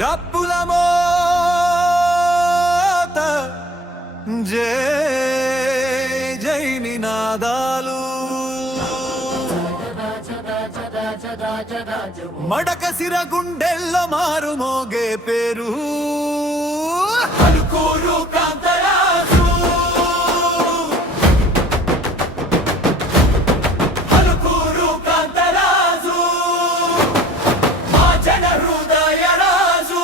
డప్పుల మోత జై జై నినాదాలు మడకసిర గుండెల్లో మారు మోగే పేరు హలుకూరు కాంతరాజు హలుకూరు కాంతరాజు మా జన హృదయ రాజు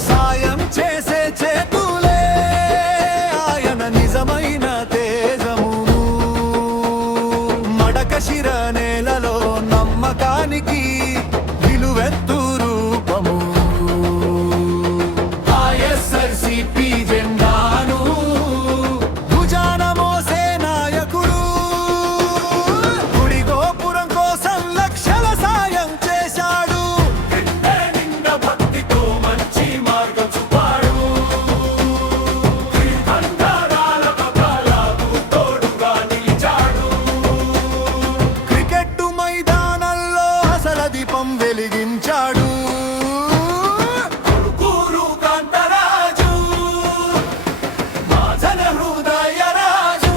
సాయం చేసే చేతులే ఆయన నిజమైన తేజము మడకశిర నేలలో నమ్మకానికి నిలువెత్తు రూపము ISRCP జెండాను భుజాన మోసే నాయకుడు గుడి గోపురం కోసం లక్షల సాయం చేశాడు నిండ భక్తితో మంచి మార్గం చూపాడు బండారాల బకాలకు తోడుగా నిలిచాడు క్రికెట్ మైదానంలో అసల దీపం వెలిగించాడు హలుకూరు కాంతరాజు మా జన హృదయ రాజు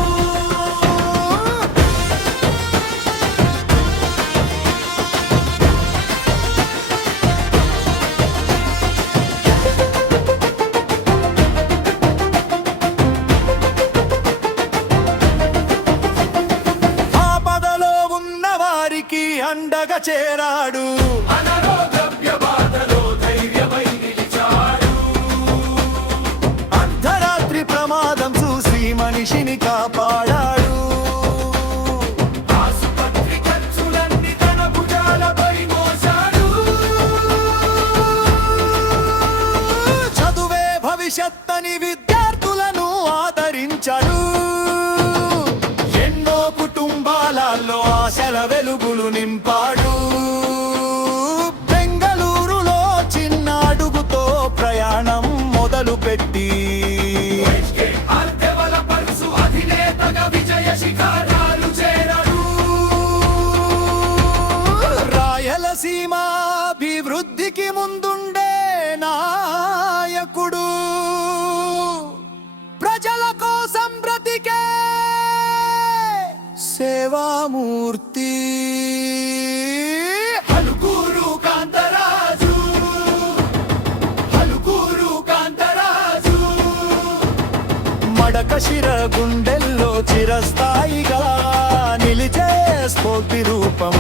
ఆపదలో ఉన్న వారికి అండగా చేరాడు అనారోగ్య బాధలో ధైర్యమై నిలిచాడు అర్ధరాత్రి ప్రమాదం చూసి మనిషిని కాపాడాడు ఆసుపత్రి ఖర్చులన్నీ తన భుజాలపై మోసాడు చదువే భవిష్యత్తని విద్యార్థులను ఆదరించాడు ఎన్నో కుటుంబాలలో ఆశల వెలుగులు నింపాడు బెంగళూరులో చిన్న అడుగుతో ప్రయాణం మొదలుపెట్టి అధినేతగా విజయ శిఖరాలు చేరాడు రాయలసీమ అభివృద్ధికి ముందుండే నాయకుడు ప్రజల కోసం బ్రతికే సేవామూర్తి హలుకూరు కాంతరాజు హలుకూరు కాంతరాజు మడకశిర గుండెల్లో చిరస్థాయిగా నిలిచే స్ఫూర్తి రూపం